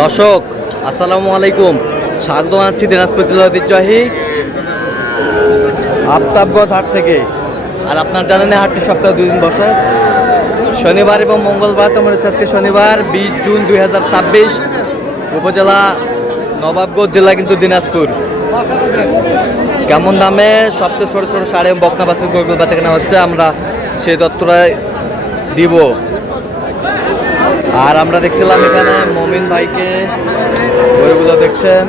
দর্শক আসসালামু আলাইকুম, স্বাগত জানাচ্ছি দিনাজপুর জেলার ঐতিহ্যবাহী আফতাবগঞ্জ হাট থেকে। আর আপনার জানেন হাটটি সপ্তাহে 2 দিন বসে, শনিবার এবং মঙ্গলবার। তোমার আজকে শনিবার 20 জুন 2026, উপজেলা নবাবগঞ্জ, জেলা কিন্তু দিনাজপুর। কেমন দামে সবচেয়ে ছোট ছোট সাড়ে এবং বকনা বাছুর গরুগুলো বেচা কেনা হচ্ছে, আমরা সেই তথ্যটাই দিব। আর আমরা দেখছিলাম এখানে মমিন ভাইকে, গরুগুলো দেখছেন।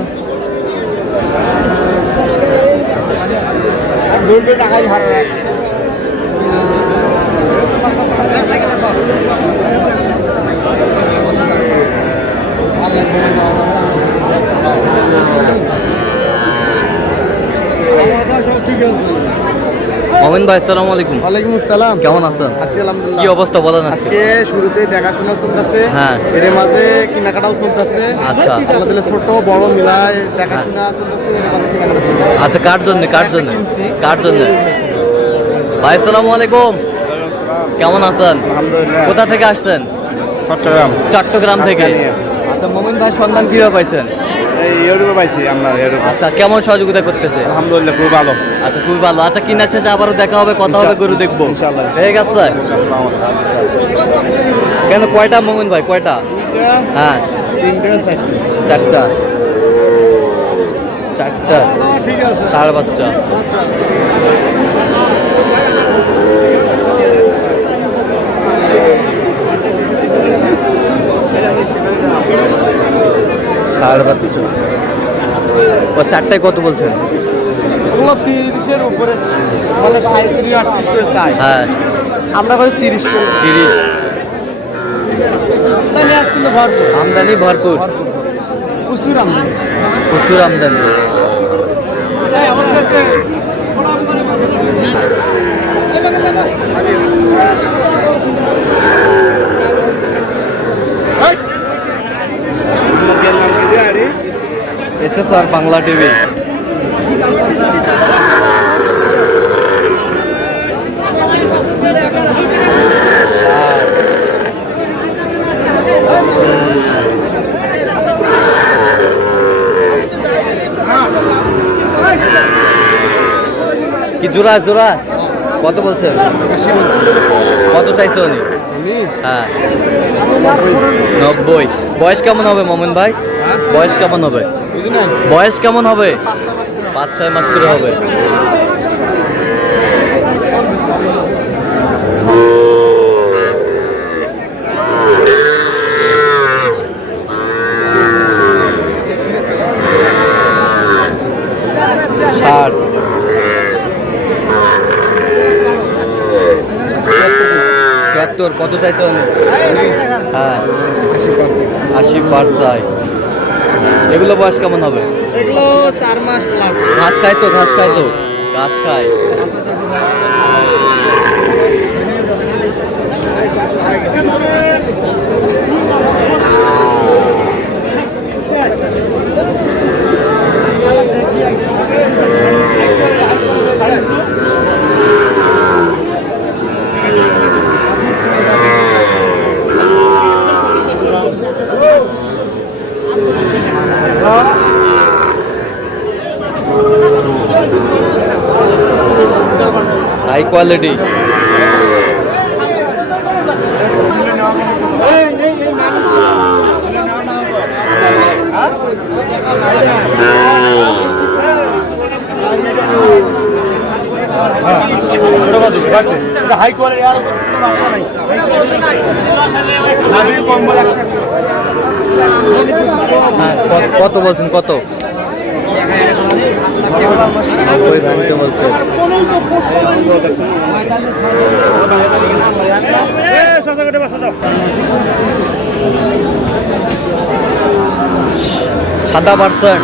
মমিন ভাই আসসালামু আলাইকুম। ওয়ালাইকুম আসসালাম। কেমন আছেন? আছি আলহামদুলিল্লাহ। কি অবস্থা বলেন? আজকে শুরুতে দেখাশোনা চলতেছে, হ্যাঁ, এর মাঝে কেনাকাটাও চলতেছে। আচ্ছা, আমাদের ছোট বড় মিলায় দেখাশোনা চলতেছে, এর মাঝে কেনাকাটা চলতেছে। আচ্ছা, কার জন্য ভাই আসসালামু আলাইকুম, কেমন আছেন? আলহামদুলিল্লাহ। কোথা থেকে আসছেন? চট্টগ্রাম থেকে। আচ্ছা মমিন ভাই, সন্ধান কিভাবে পাইছেন? এই ইউটিউবে পাইছি আমরা। আচ্ছা, কেমন সহযোগিতা করতেছে? আলহামদুলিল্লাহ, খুব ভালো। আচ্ছা, খুবই ভালো। আচ্ছা, কিনা শেষে আবারও দেখা হবে, কথা হবে, গরু দেখবো। ইনশাআল্লাহ। ঠিক আছে। কেন কয়টা মমিন ভাই, কয়টা? হ্যাঁ, চারটা। ঠিক আছে। ষাঁড় বাচ্চা। ষাঁড় বাচ্চা। ও চারটায় কত বলছেন? 30-এর উপরে, মানে 37-38 করে চাই। হ্যাঁ, আমরা কই 30 করে। 30। আমদানি আজ কিন্তু ভরপুর। আমদানি ভরপুর, প্রচুর আমদানি। প্রচুর আমদানি। SSR Bangla TV. কি জোড়া জোড়া কত বলছেন? কত চাইছে উনি? হ্যাঁ, 90। বয়স কেমন হবে মমিন ভাই? বয়স কেমন হবে? 5-6 মাস করে হবে। ষাট। কত চাইছে উনি? হ্যাঁ, 80%। এগুলো বয়স কেমন হবে? এগুলো 4 মাস প্লাস। ঘাস খায় তো, ঘাস খায়। High quality. হাই কোয়ালিটি আর বাচ্চা নাই। কত বলছেন? কত ওই ভাঙতে বলছে? 7%।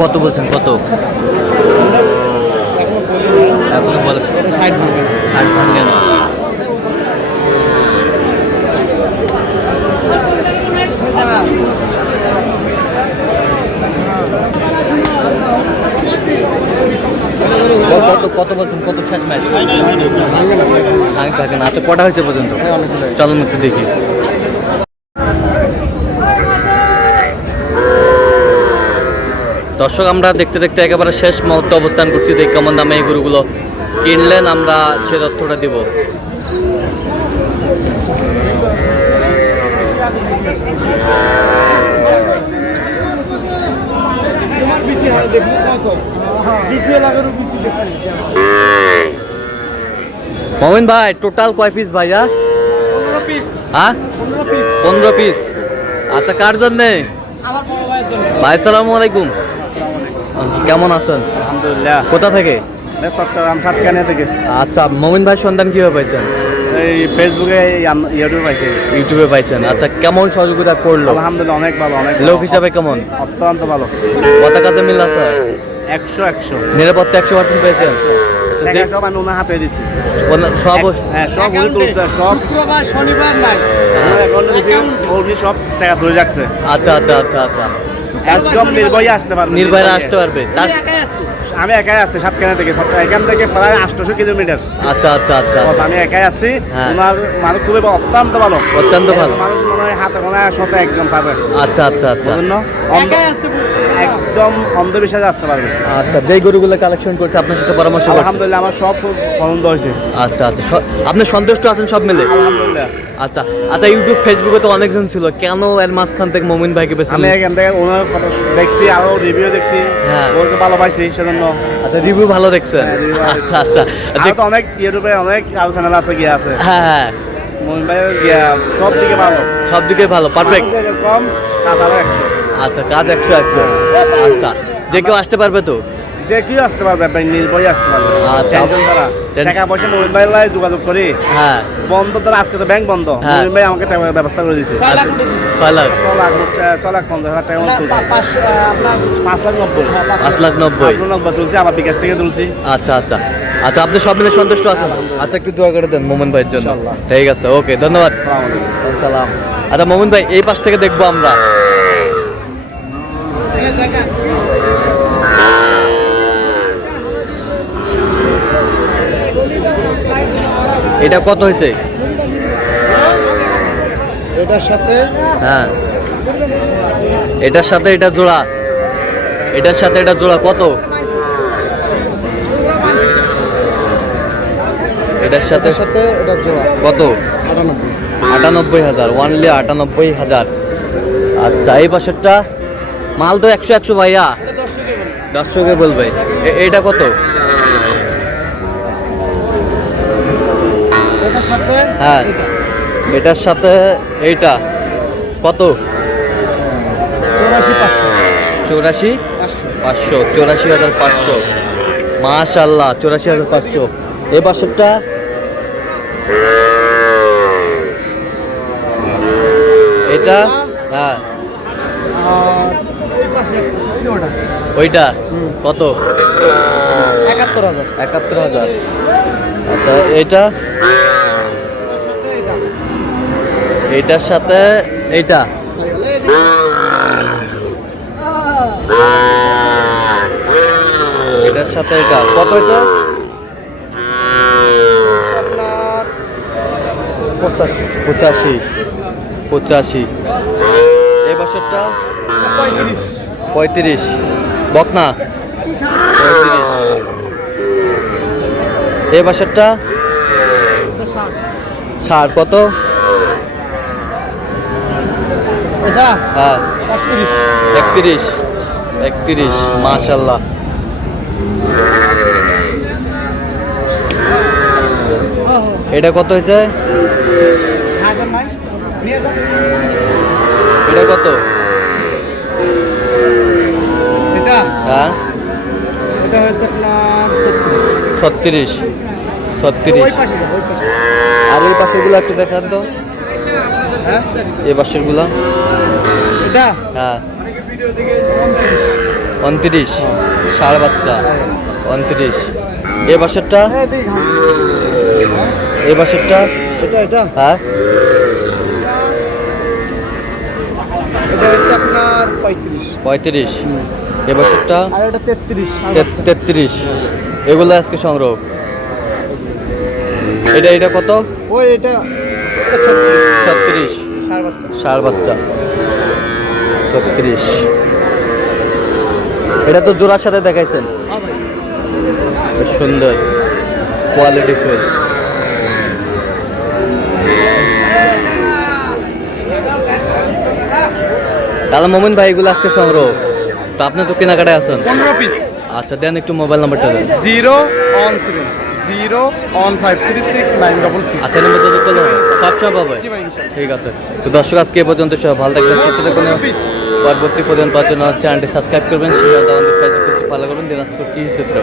কত বলছেন? কত এখনো বলে? 60 ভাঙে না। কত বলছেন, কত শেষ ম্যাচ? ভাঙবে না ভাঙতে থাকে না। আচ্ছা কটা হয়েছে পর্যন্ত? চলুন একটু দেখি। দর্শক আমরা দেখতে দেখতে একেবারে শেষ মুহূর্তে অবস্থান করছি। দেখি কেমন দামে এই গরুগুলো কিনলেন, আমরা সে তথ্যটা দিব। মমিন ভাই টোটাল কয় পিস ভাইয়া? 15 পিস। হ্যাঁ 15 পিস। আচ্ছা কার জন্যে? আমার বড় ভাইয়ের জন্য। ভাই আসসালামু আলাইকুম, কেমন আছেন? আলহামদুলিল্লাহ। কোথা থেকে? চট্টগ্রাম সাতকানিয়া থেকে। আচ্ছা মমিন ভাই সন্ধান কিভাবে পাইছেন? এই ফেসবুকে ইউটিউবে পাইছি। ইউটিউবে পাইছেন। আচ্ছা কেমন সহযোগিতা করলো? আলহামদুলিল্লাহ অনেক ভালো, অনেক লোক হিসাবে কেমন? অত্যন্ত ভালো। কথা কাজে মিল আছে? 100 নিরাপত্তা 100% পেয়েছেন? আচ্ছা, টাকা সব আমি ওনার হাতে দিচ্ছি। সব হ্যাঁ সব উনি তুলছে, সব শুক্রবার শনিবার নাই উনি সব টাকা ধরে রাখছে। আচ্ছা আচ্ছা আচ্ছা আচ্ছা একদম নির্ভয়ে আসতে পারবে, নির্ভয়ে আসতে পারবে। তার আমি একাই আছি সাতকানিয়া থেকে। এখান থেকে প্রায় 800 কিলোমিটার। আচ্ছা আচ্ছা আচ্ছা আমি একাই আছি। হ্যাঁ। ওনার মানুষ খুবই অত্যন্ত ভালো, অত্যন্ত ভালো। মানুষ মনে হয় হাতে গোনা শত একজন পাবে। আচ্ছা আচ্ছা আচ্ছা একদম অন্ধবিশ্বাসে আসতে পারবে। আচ্ছা যেই গরুগুলো কালেকশন করছে আপনার সাথে পরামর্শ করছে? আলহামদুলিল্লাহ আমার সব পছন্দ হয়েছে। আচ্ছা আচ্ছা আপনি সন্তুষ্ট আছেন সব মিলে? আলহামদুলিল্লাহ। আচ্ছা আচ্ছা ইউটিউব ফেসবুকে তো অনেকজন ছিল, কেন এর মাঝখান থেকে মমিন ভাইকে বেছে আমি এখান থেকে ওনার ফটো দেখছি, আরো রিভিউ দেখছি, হ্যাঁ। ওকে ভালো পাইছি সেজন্য। আচ্ছা রিভিউ ভালো দেখছেন? হ্যাঁ, review ভালো আচ্ছা আচ্ছা আর তো অনেক ইউটিউবে অনেক আরো চ্যানেল আছে, গিয়ে আছে হ্যাঁ হ্যাঁ মোহিন ভাইয়ের গিয়া সব দিকে ভালো, সব দিকে ভালো, পারফেক্ট। কম কাজ আরো 100। আচ্ছা কাজ 100। আচ্ছা যে কেউ আসতে পারবে তো? যে কেউ আসতে পারবে, ভাই নির্ভয়ে আসতে পারবে। আচ্ছা। টেনশন ছাড়া টাকা পয়সা মোহিন ভাইয়ের লাগে যোগাযোগ করি। হ্যাঁ বন্ধ ধর, আজকে তো ব্যাংক বন্ধ, হ্যাঁ। মোহিন ভাই আমাকে টাকার ব্যবস্থা করে দিয়েছে। 6 লাখ 6,50,000 টাকা মতো তুলছি। 5,90,000 5,90,000 তুলছি, আবার বিকাশ থেকে তুলছি। আচ্ছা আচ্ছা আচ্ছা আপনি সব মিলে সন্তুষ্ট আছেন? আচ্ছা একটু দোয়া করে দেন মোমিন ভাইয়ের জন্য। ঠিক আছে, ওকে ধন্যবাদ। সালাম। আচ্ছা মোমিন ভাই এই পাশ থেকে দেখবো আমরা। এটা কত হয়েছে? এটার সাথে হ্যাঁ এটার সাথে এটা জোড়া, এটার সাথে এটা জোড়া কত? এটার সাথে এটা জোড়া কত? 98,000, ওয়ানলি 98,000। আচ্ছা এই পাশেরটা মাল তো 100 ভাইয়া, দর্শকে বলবে। এটা কত? এটার সাথে হ্যাঁ এটার সাথে এইটা কত? 84,500, 84,500। মাশাআল্লাহ 84,500। এই পাশেরটা এটা হ্যাঁ ওইটা কত? 71,000। আচ্ছা এইটা, এইটার সাথে এইটা এটার সাথে এটা কত হয়েছে? 85। এই বছরটা 35। বকনা 35। এই বছরটা 60 কত? এটা হ্যাঁ 31। 31 মাশাআল্লাহ। এটা কত হয়েছে? এটা কত? এটা হ্যাঁ এটা হয়েছে আপনার 36। আর এই পাশেরগুলো একটু দেখান তো, হ্যাঁ এই পাশেরগুলো। এটা হ্যাঁ 29 ষাঁড় বাচ্চা 29। এই পাশেরটা, এই পাশেরটা এটা এটা হ্যাঁ এটা হচ্ছে আপনার 35। 35। এই বছরটা আর এটা 33। 33। এগুলো আজকে সংগ্রহ। এটা কত? ওই এটা 36 ষাঁড় বাচ্চা 36। এটা তো জোড়ার সাথে দেখাইছেন, বেশ সুন্দর কোয়ালিটি ফুল। তাহলে মোমিন ভাই এগুলো আজকে সংগ্রহ, তো আপনি তো কেনাকাটায় আছেন। 15 পিস। আচ্ছা দেন একটু মোবাইল নাম্বারটা দেন। 017 01536 আচ্ছা নাম্বার যোগাযোগ করলে হবে, সবসময় পাবে। ঠিক আছে, তো দর্শক আজকে এ পর্যন্ত সব ভালো থাকবেন, সুস্থ থাকবেন। পরবর্তী পর্যন্ত পাওয়ার জন্য চ্যানেলটি সাবস্ক্রাইব করবেন, শেয়ার দাও, ফেসবুক পেজটি ফলো করবেন। দিনাজপুর কৃষি চিত্র।